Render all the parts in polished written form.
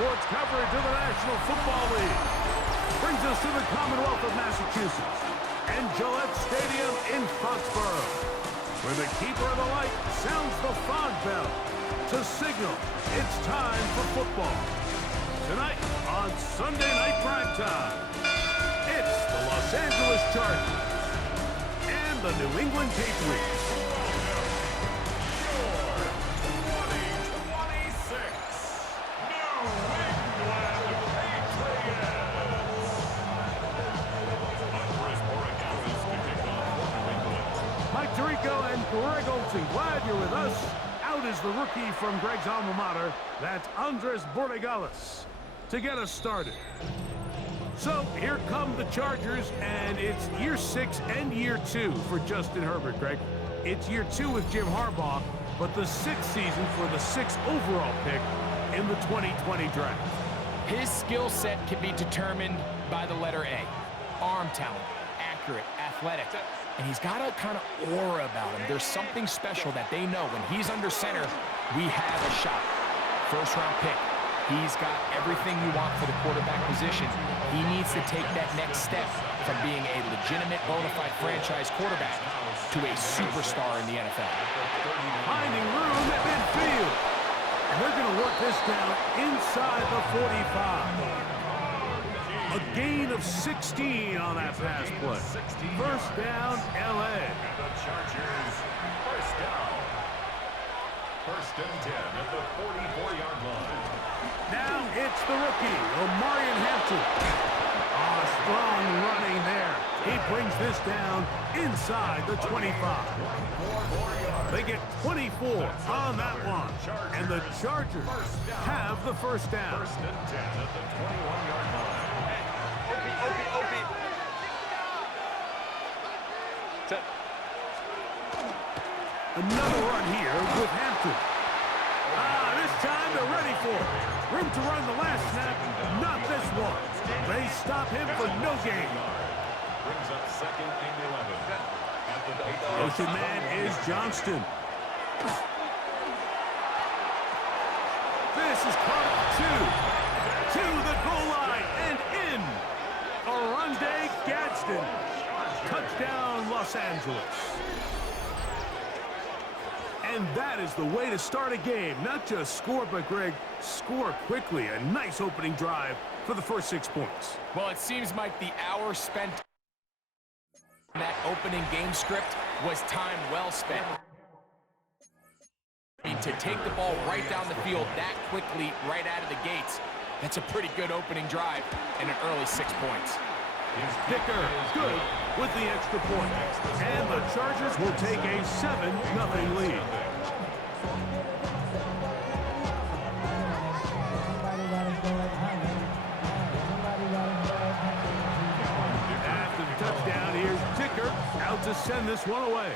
sports coverage of the National Football League. Brings us to the Commonwealth of Massachusetts and Gillette Stadium in Foxborough, where the keeper of the light sounds the fog bell to signal it's time for football. Tonight on Sunday Night Primetime, it's the Los Angeles Chargers and the New England Patriots. And Greg Olsen, glad you're with us. Out is the rookie from Greg's alma mater. That's Andres Borregales to get us started. So here come the Chargers, and it's year 6 and year 2 for Justin Herbert, Greg. It's year 2 with Jim Harbaugh, but the 6th season for the 6th overall pick in the 2020 draft. His skill set can be determined by the letter A. Arm talent, accurate, athletic. And he's got a kind of aura about him. There's something special that they know when he's under center, we have a shot. First-round pick. He's got everything you want for the quarterback position. He needs to take that next step from being a legitimate, bona fide franchise quarterback to a superstar in the NFL. Finding room at midfield. And they're going to work this down inside the 45. A gain of 16 on that pass play. First down, L.A. And the Chargers, first down. First and 10 at the 44-yard line. Now it's the rookie, Omarion Hampton. Strong running there. He brings this down inside the 25. They get 24 on that one. And the Chargers have the first down. First and 10 at the 21-yard line. Another run here with Hampton. This time they're ready for it. Room to run the last snap, not this one. They stop him for no gain. Brings up second and 11. Motion man is Johnston. This is caught to the goal line and in. Oronde Gadsden. Touchdown, Los Angeles. And that is the way to start a game. Not just score, but, Greg, score quickly. A nice opening drive for the first 6 points. Well, it seems like the hour spent on that opening game script was time well spent. To take the ball right down the field that quickly, right out of the gates, that's a pretty good opening drive and an early 6 points. Dicker, good with the extra point. And the Chargers will take a 7-0 lead. After the touchdown, here's Dicker out to send this one away.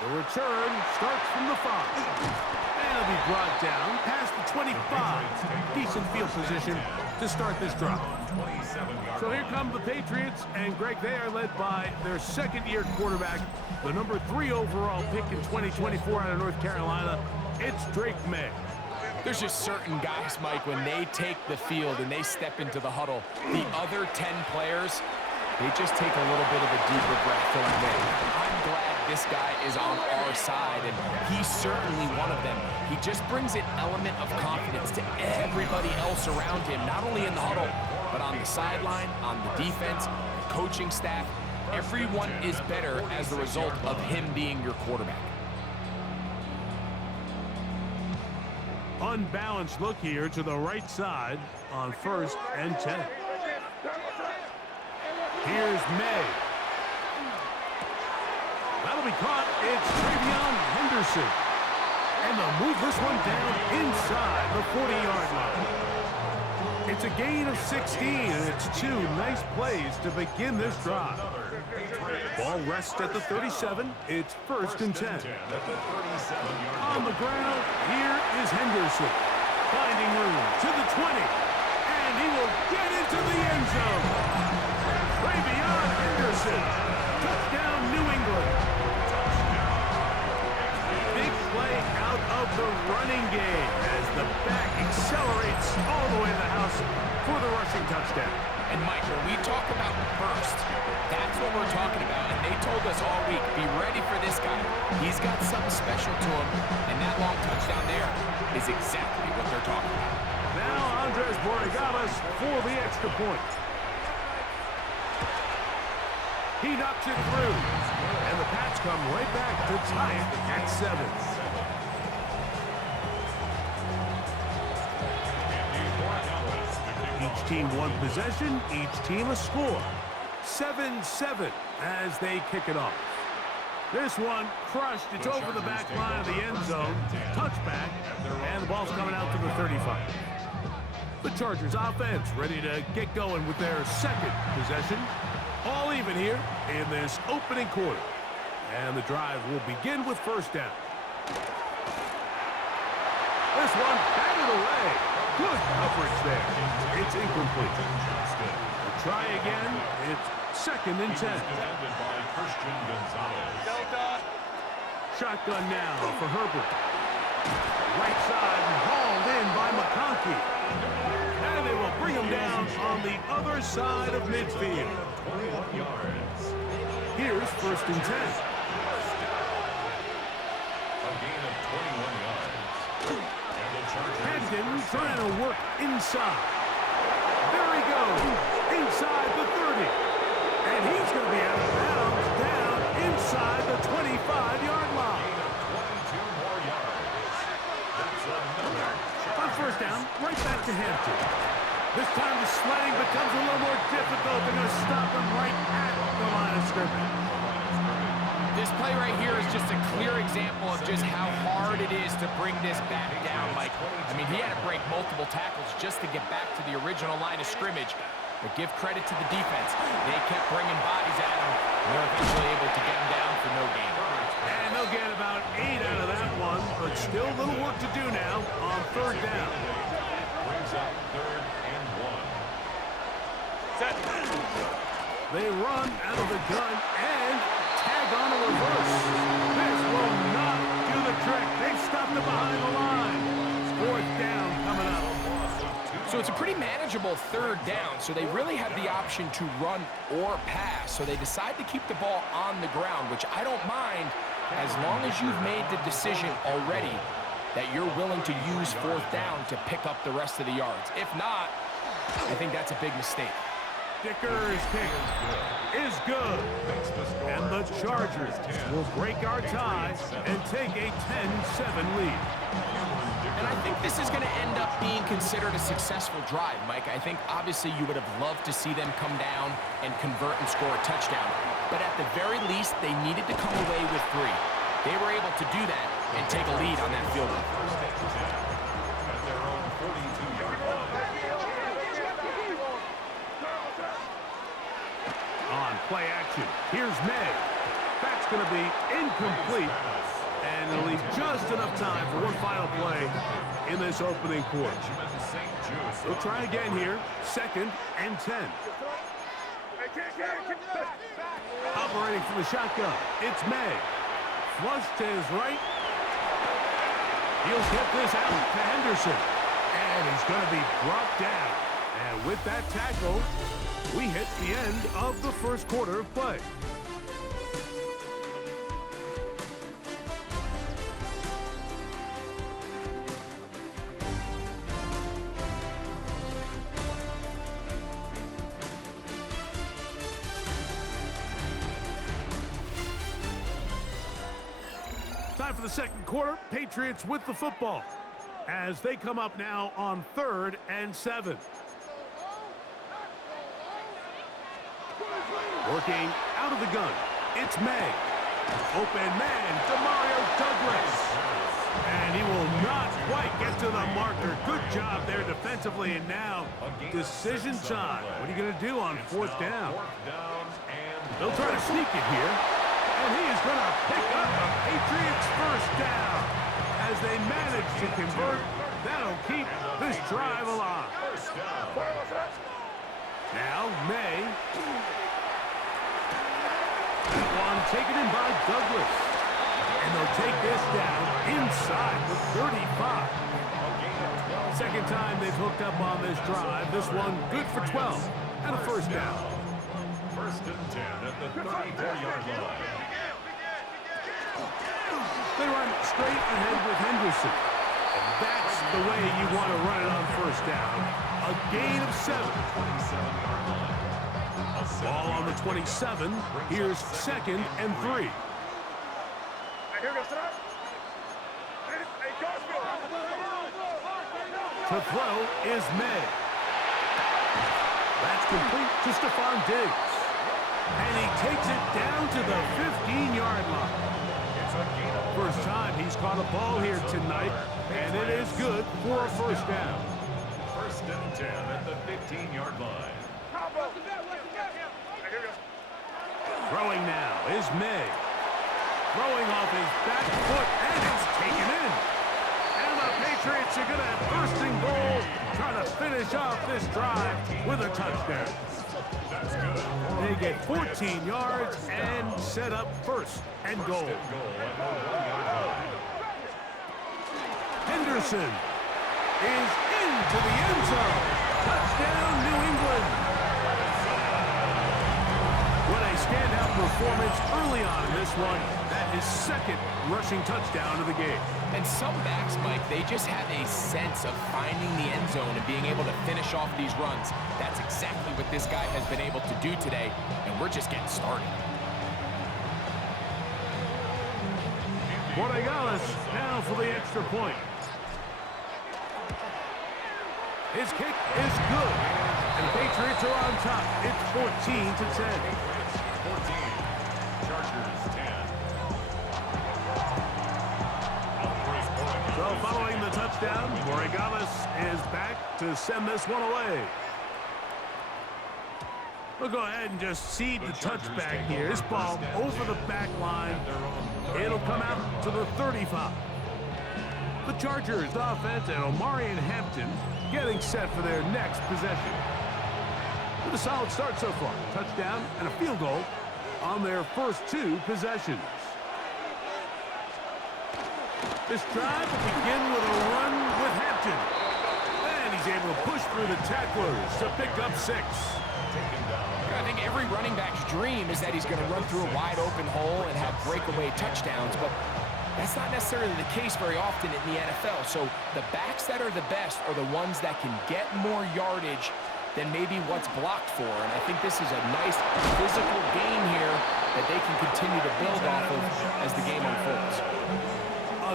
The return starts from the 5. And it'll be brought down past the 25. Decent field position to start this drive. So here come the Patriots, and Greg, they are led by their second-year quarterback, the number 3 overall pick in 2024 out of North Carolina. It's Drake May. There's just certain guys, Mike, when they take the field and they step into the huddle, the other 10 players, they just take a little bit of a deeper breath going in. I'm glad this guy is on our side, and he's certainly one of them. He just brings an element of confidence to everybody else around him, not only in the huddle, but on the sideline, on the defense, the coaching staff. Everyone is better as a result of him being your quarterback. Unbalanced look here to the right side on first and 10. Here's May. That'll be caught. It's Travion Henderson. And they'll move this one down inside the 40-yard line. It's a gain of 16, and it's 2 nice plays to begin this drive. Ball rests at the 37. It's first and 10. On the ground, here is Henderson. Finding room to the 20. And he will get into the end zone. Travion Henderson. Touchdown, New England. Big play out of the running game as The back accelerates all the way to the house for the rushing touchdown. And Mike, when we talk about burst, that's what we're talking about. And they told us all week, be ready for this guy. He's got something special to him, and that long touchdown there is exactly what they're talking about. Now Andres Borregales for the extra point. He knocks it through, and the Pats come right back to tie it at 7. Each team one possession, each team a score. 7-7 as they kick it off. This one crushed. It's over the back line of the end zone. Touchback, and the ball's coming out to the 35. The Chargers offense ready to get going with their second possession. All even here in this opening quarter. And the drive will begin with first down. This one batted away. Good coverage there. It's incomplete. We'll try again. It's second and 10. Shotgun now for Herbert. Right side hauled in by McConkey. And they will bring him down on the other side of midfield. 21 yards. Here's first and 10. A gain of 21 yards. Hendon trying to work inside. There he goes. Inside the 30. And he's going to be out of bounds down inside the 25-yard line. 22 more yards. That's another. On first down, right back to Hampton. This time the sledding becomes a little more difficult. They're going to stop him right at the line of scrimmage. This play right here is just a clear example of just how hard it is to bring this back down, Mike. I mean, he had to break multiple tackles just to get back to the original line of scrimmage. But give credit to the defense. They kept bringing bodies at him, and they're eventually able to get him down for no gain. And they'll get about 8 out of that one, but still a little work to do now on third down. Brings up 3rd and 1. Set. They run out of the gun and tag on a reverse. This will not do the trick. They've stopped it behind the line. Fourth down coming up. So it's a pretty manageable third down, so they really have the option to run or pass. So they decide to keep the ball on the ground, which I don't mind as long as you've made the decision already that you're willing to use fourth down to pick up the rest of the yards. If not, I think that's a big mistake. Dicker's kick is good. And the Chargers will break our tie and take a 10-7 lead. And I think this is going to end up being considered a successful drive, Mike. I think obviously you would have loved to see them come down and convert and score a touchdown. But at the very least, they needed to come away with 3. They were able to do that and take a lead on that field goal. At their own 42-yard line. On play action, here's May. That's going to be incomplete. And it'll leave just enough time for one final play in this opening quarter. We'll try again here. 2nd and 10. Operating from the shotgun, it's May. Flush to his right. He'll get this out to Henderson. And he's going to be brought down. And with that tackle, we hit the end of the first quarter of play. Time for the second quarter. Patriots with the football as they come up now on 3rd and 7. Working out of the gun, it's May. Open man, Demario Douglas. And he will not quite get to the marker. Good job there defensively, and now decision time. What are you going to do on 4th down? They'll try to sneak it here. And he is going to pick up a Patriots first down. As they manage to convert, that'll keep this drive alive. Now, May. That one taken in by Douglas. And they'll take this down inside the 35. Second time they've hooked up on this drive. This one good for 12 and a first down. First and 10 at the 34-yard line. They run straight ahead with Henderson. And that's the way you want to run it on first down. A gain of 7. 27-yard line. Ball on the 27. Here's second and 3. To throw is May. That's complete to Stephon Diggs. And he takes it down to the 15-yard line. First time he's caught a ball here tonight, and it is good for a first down. First and 10 at the 15-yard line. Throwing now is May. Throwing off his back foot, and it's taken in. And the Patriots are going to have first and goal, trying to finish off this drive with a touchdown. That's good. They get 14 yards and set up first and goal. Goal at the 1-yard line. Henderson is into the end zone. Touchdown, New England. What a standout performance early on in this one. That is second rushing touchdown of the game. And some backs, Mike, they just have a sense of finding the end zone and being able to finish off these runs. That's exactly what this guy has been able to do today, and we're just getting started. Borregales now for the extra point. His kick is good, and the Patriots are on top. It's 14-10. 14. Chargers 10. So following the touchdown, Borregales is back to send this one away. We'll go ahead and just cede the touchback here. This ball over the back line. It'll come out to the 35. The Chargers offense and Omari and Hampton getting set for their next possession. With a solid start so far. Touchdown and a field goal on their first 2 possessions. This drive will begin with a run with Hampton. And he's able to push through the tacklers to pick up 6. I think every running back's dream is that he's going to run through a wide open hole and have breakaway touchdowns, but that's not necessarily the case very often in the NFL. So the backs that are the best are the ones that can get more yardage than maybe what's blocked for. And I think this is a nice physical game here that they can continue to build off of as the game unfolds.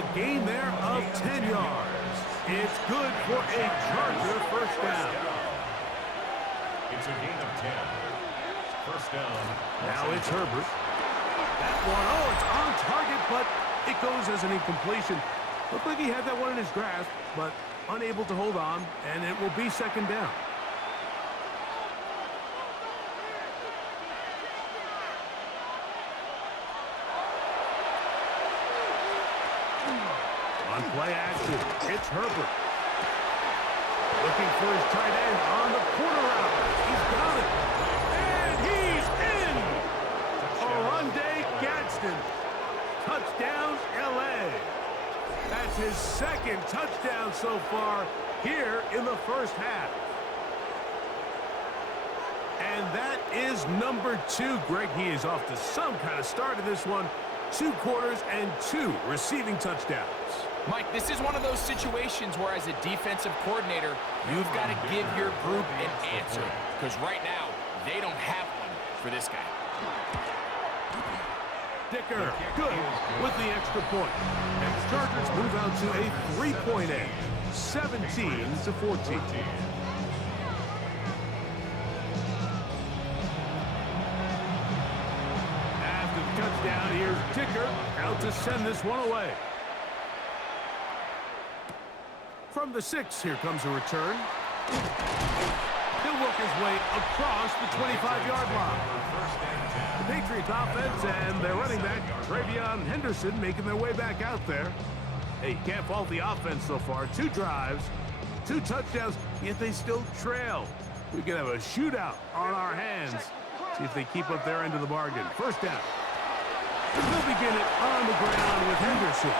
A gain there of 10 yards. It's good for a Charger first down. It's a gain of 10. First down. Now it's Herbert. That one, oh, it's on target, but it goes as an incompletion. Looked like he had that one in his grasp, but unable to hold on, and it will be second down. On play action, it's Herbert. Looking for his tight end on the corner route. He's got it. And he's in! Oronde Gadsden. Touchdown, L.A. That's his second touchdown so far here in the first half. And that is number 2. Greg, he is off to some kind of start in this one. 2 quarters and 2 receiving touchdowns. Mike, this is one of those situations where as a defensive coordinator, you've got to give your group an answer. Because right now, they don't have one for this guy. Dicker, good with the extra point. And the Chargers move out to a 3-point edge, 17-14. After the touchdown, here's Dicker out to send this one away. From the 6, here comes a return. He'll work his way across the 25-yard line. The Patriots offense and their running back, Travion Henderson, making their way back out there. Hey, you can't fault the offense so far. 2 drives, 2 touchdowns, yet they still trail. We could have a shootout on our hands. See if they keep up their end of the bargain. First down. They'll begin it on the ground with Henderson.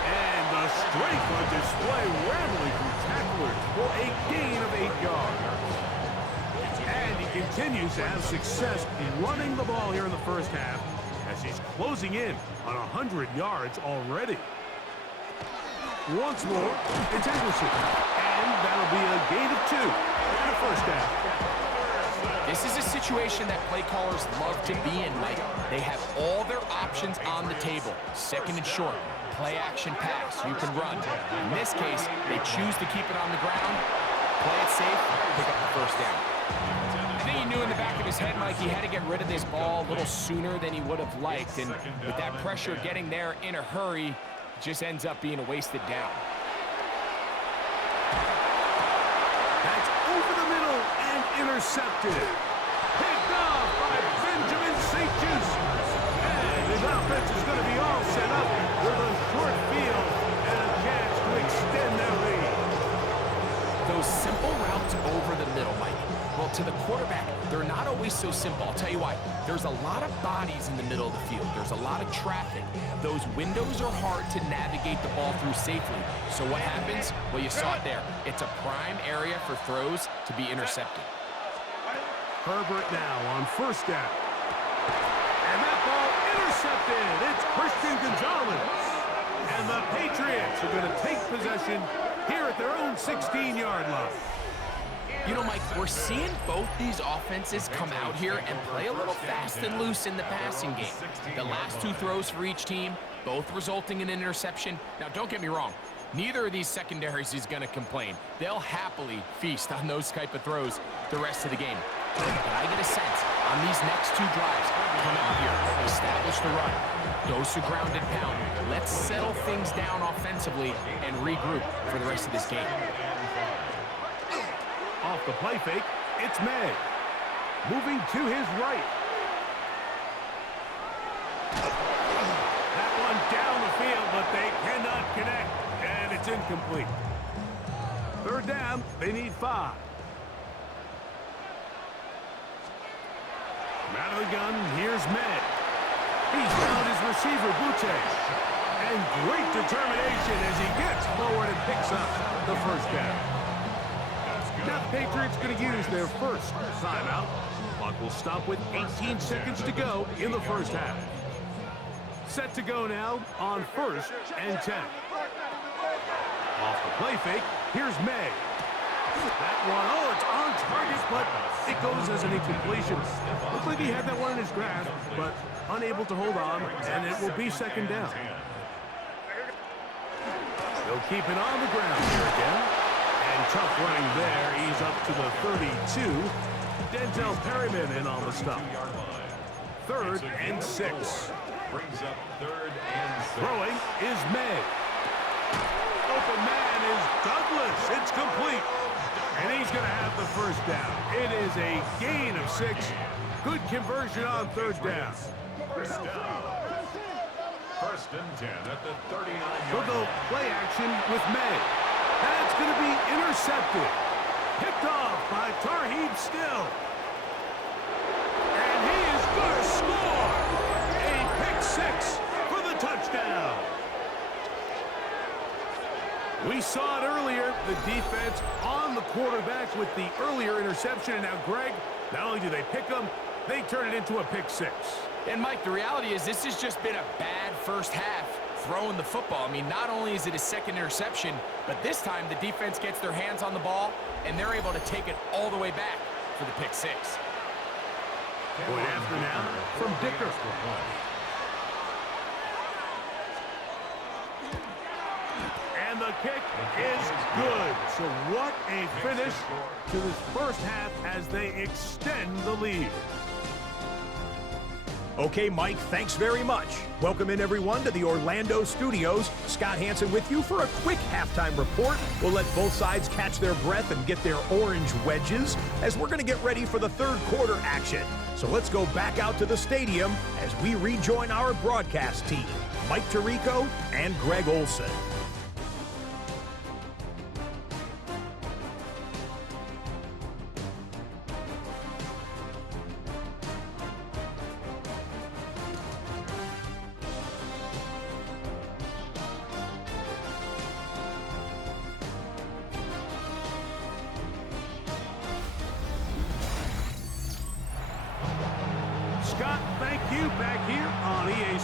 And the strength on display, rambling through tacklers. for a gain of 8 yards. And he continues to have success running the ball here in the first half as he's closing in on 100 yards already. Once more, it's Henderson. And that'll be a gain of 2 and a first down. This is a situation that play callers love to be in, Mike. They have all their options on the table. Second and short, play action pass, you can run. In this case, they choose to keep it on the ground, play it safe, pick up the first down. I think he knew in the back of his head, Mike, he had to get rid of this ball a little sooner than he would have liked. And with that pressure getting there in a hurry, it just ends up being a wasted down. That's over the middle and intercepted. Picked off by Benjamin St. Just. And his offense is going to be all set up with a short field and a chance to extend their lead. Those simple routes over the middle, Mike. Well, to the quarterback, they're not always so simple. I'll tell you why. There's a lot of bodies in the middle of the field. There's a lot of traffic. Those windows are hard to navigate the ball through safely. So what happens? Well, you saw it there. It's a prime area for throws to be intercepted. Herbert now on first down. And that ball intercepted. It's Christian Gonzalez. And the Patriots are going to take possession here at their own 16-yard line. You know, Mike, we're seeing both these offenses come out here and play a little fast and loose in the passing game. The last 2 throws for each team, both resulting in an interception. Now, don't get me wrong. Neither of these secondaries is going to complain. They'll happily feast on those type of throws the rest of the game. But I get a sense on these next 2 drives, come out here, establish the run, dose of ground and pound. Let's settle things down offensively and regroup for the rest of this game. Off the play fake, it's May. Moving to his right. That one down the field, but they cannot connect, and it's incomplete. Third down, they need 5. Out of the gun, here's May. He's found his receiver, Butte. And great determination as he gets forward and picks up the first down. Now the Patriots going to use their first timeout. Clock will stop with 18 seconds to go in the first half. Set to go now on 1st and 10. Off the play fake, here's May. That one, oh, it's on target, but it goes as an incompletion. Looks like he had that one in his grasp, but unable to hold on, and it will be second down. They'll keep it on the ground here again. And tough running there. He's up to the 32. Denzel Perryman in on the stop. 3rd and 6. Brings up 3rd and 6. Throwing is May. Open man is Douglas. It's complete. And he's going to have the first down. It is a gain of 6. Good conversion on 3rd down. First down. 1st and 10 at the 39-yard We'll go play action with May. That's going to be intercepted. Picked off by Tarheeb Still. And he is going to score. A pick 6 for the touchdown. We saw it earlier, the defense on the quarterback with the earlier interception. And now, Greg, not only do they pick him, they turn it into a pick 6. And, Mike, the reality is this has just been a bad first half throwing the football. I mean, not only is it a second interception, but this time the defense gets their hands on the ball, and they're able to take it all the way back for the pick 6. Point after now from Dicker. And the kick is good. So what a finish to this first half as they extend the lead. Okay, Mike, thanks very much. Welcome in, everyone, to the Orlando studios. Scott Hansen with you for a quick halftime report. We'll let both sides catch their breath and get their orange wedges as we're going to get ready for the 3rd quarter action. So let's go back out to the stadium as we rejoin our broadcast team, Mike Tirico and Greg Olson. Scott, thank you back here on EA Sports.